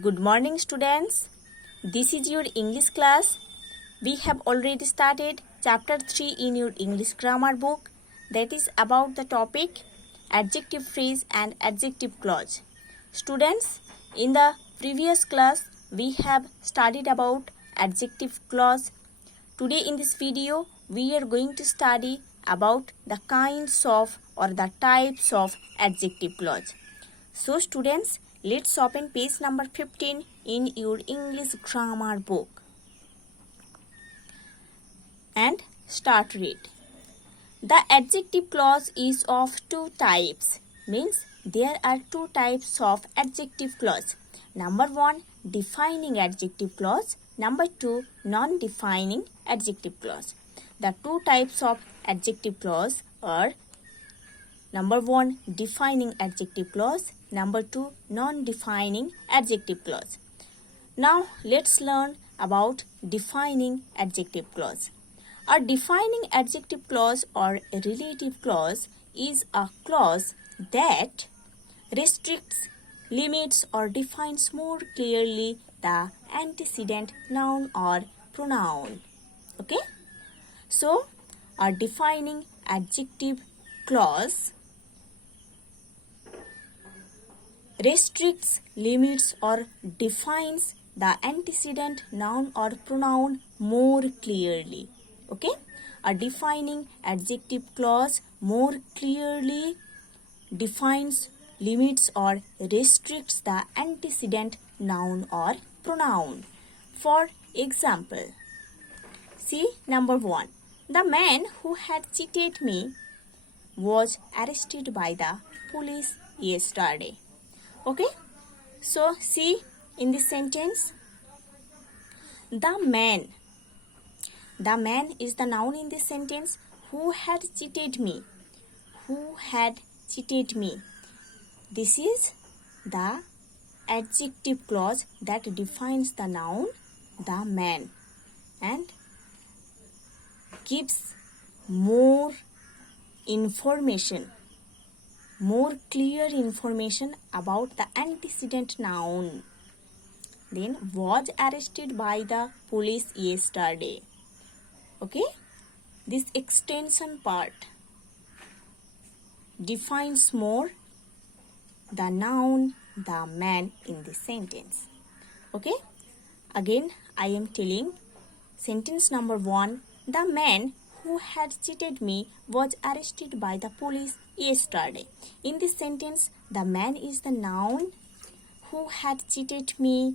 Good morning, students. This is your English class. We have already started chapter 3 in your English grammar book, that is about the topic adjective phrase and adjective clause. Students, in the previous class we have studied about adjective clause. Today in this video we are going to study about the kinds of or the types of adjective clause. So students, let's open page number 15 in your English grammar book and start read. The adjective clause is of two types, means there are two types of adjective clause. Number 1, defining adjective clause. Number 2, non-defining adjective clause. The two types of adjective clause are number 1, defining adjective clause. Number 2, non-defining adjective clause. Now let's learn about defining adjective clause. A defining adjective clause or a relative clause is a clause that restricts, limits or defines more clearly the antecedent noun or pronoun. Okay? So, a defining adjective clause restricts, limits or defines the antecedent noun or pronoun more clearly. Okay? A defining adjective clause more clearly defines, limits or restricts the antecedent noun or pronoun. For example, see number 1. The man who had cheated me was arrested by the police yesterday. Okay, so see in this sentence, the man is the noun in this sentence. Who had cheated me? Who had cheated me? This is the adjective clause that defines the noun, the man, and gives more information, more clear information about the antecedent noun. Then was arrested by the police yesterday. Okay, this extension part defines more the noun, the man in this sentence. Okay, again I am telling sentence number 1. The man who had cheated me was arrested by the police yesterday. In this sentence, the man is the noun, who had cheated me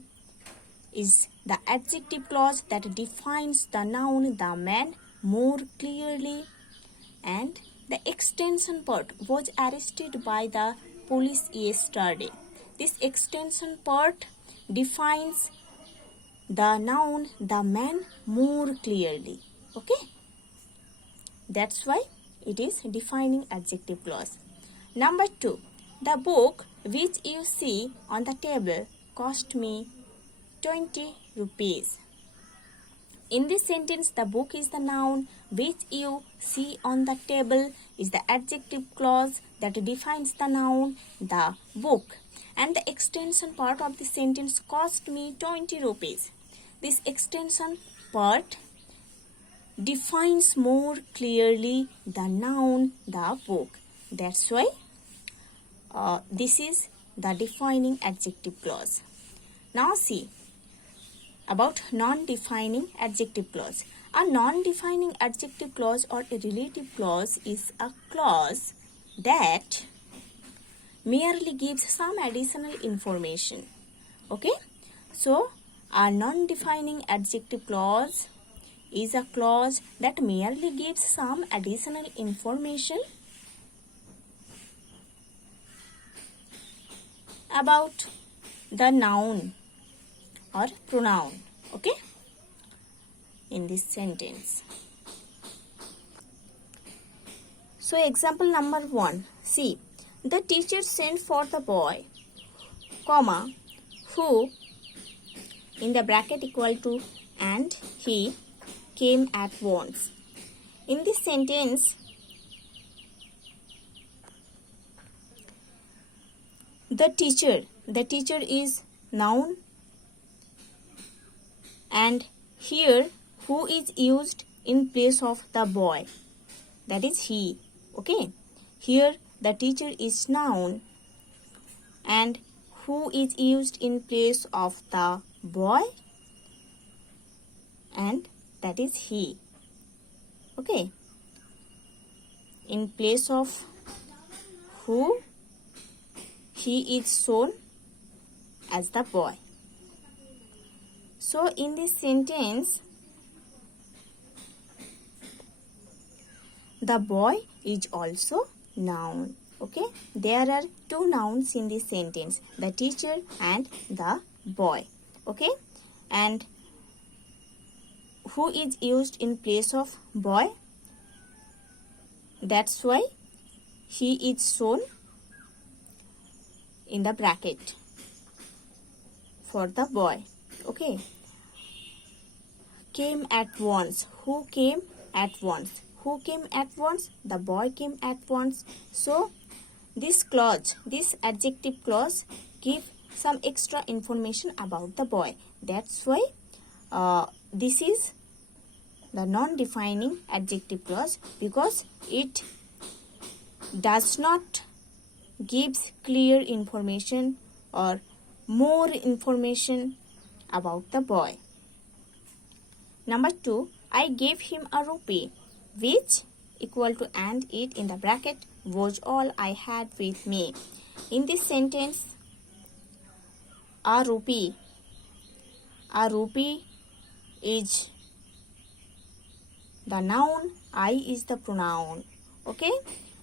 is the adjective clause that defines the noun, the man, more clearly, and the extension part was arrested by the police yesterday. This extension part defines the noun, the man, more clearly. Okay? That's why it is defining adjective clause. Number 2, the book which you see on the table cost me 20 rupees. In this sentence, the book is the noun, which you see on the table is the adjective clause that defines the noun, the book, and the extension part of the sentence cost me 20 rupees. This extension part defines more clearly the noun, the book. That's why this is the defining adjective clause. Now see about non-defining adjective clause. A non-defining adjective clause or a relative clause is a clause that merely gives some additional information. Okay? So, a non-defining adjective clause is a clause that merely gives some additional information about the noun or pronoun. Okay, in this sentence. So example number 1, see, the teacher sent for the boy, comma, who in the bracket equal to and he came at once. In this sentence, the teacher is noun And here who is used in place of the boy, that is he. Okay, here the teacher is noun and who is used in place of the boy, and that is he. Okay, in place of who, he is shown as the boy. So in this sentence, the boy is also noun. Okay, there are two nouns in this sentence, the teacher and the boy. Okay, and who is used in place of boy, that's why he is shown in the bracket for the boy. Okay, came at once, who came at once, who came at once, the boy came at once. So this clause, this adjective clause, give some extra information about the boy. That's why this is the non-defining adjective clause, because it does not gives clear information or more information about the boy. Number 2, I gave him a rupee, which equal to and it in the bracket was all I had with me. In this sentence, a rupee is the noun, I is the pronoun. Okay,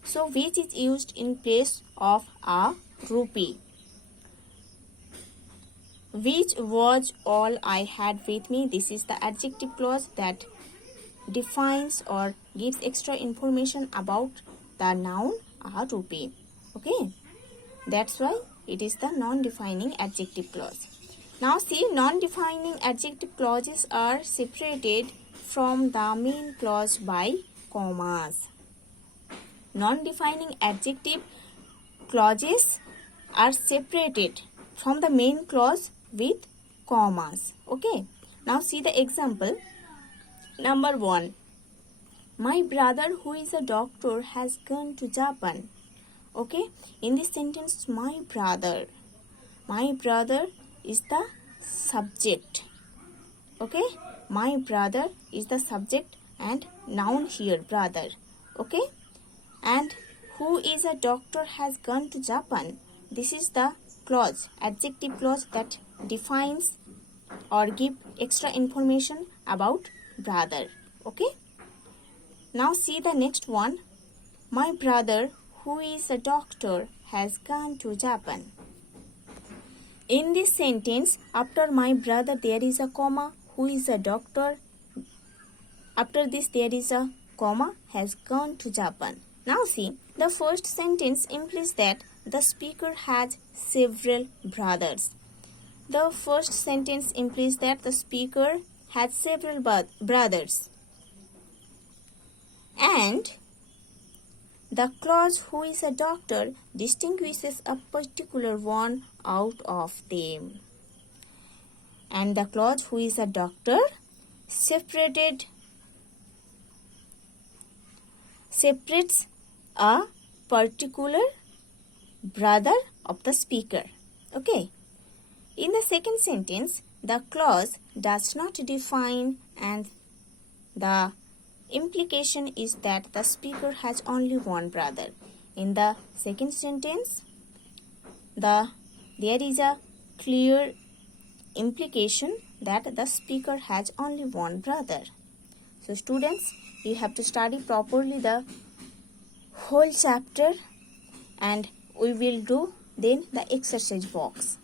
so which is used in place of a rupee. Which was all I had with me, this is the adjective clause that defines or gives extra information about the noun a rupee. Okay, that's why it is the non-defining adjective clause. Now see, non-defining adjective clauses are separated from the main clause by commas. Non-defining adjective clauses are separated from the main clause with commas. Okay, now see the example. Number 1, my brother who is a doctor has gone to Japan. Okay, in this sentence, my brother is the subject. Okay, my brother is the subject and noun here, brother. Okay, and who is a doctor has gone to Japan, this is the clause, adjective clause that defines or give extra information about brother. Okay, now see the next one, my brother who is a doctor has gone to Japan. In this sentence, after my brother there is a comma, who is a doctor, after this there is a comma, has gone to Japan. Now see, the first sentence implies that the speaker has several brothers. The first sentence implies that the speaker has several brothers. And the clause who is a doctor distinguishes a particular one out of them. And the clause who is a doctor separates a particular brother of the speaker. Okay. In the second sentence, the clause does not define and the implication is that the speaker has only one brother. In the second sentence, there is a clear implication that the speaker has only one brother. So students, you have to study properly the whole chapter and we will do then the exercise box.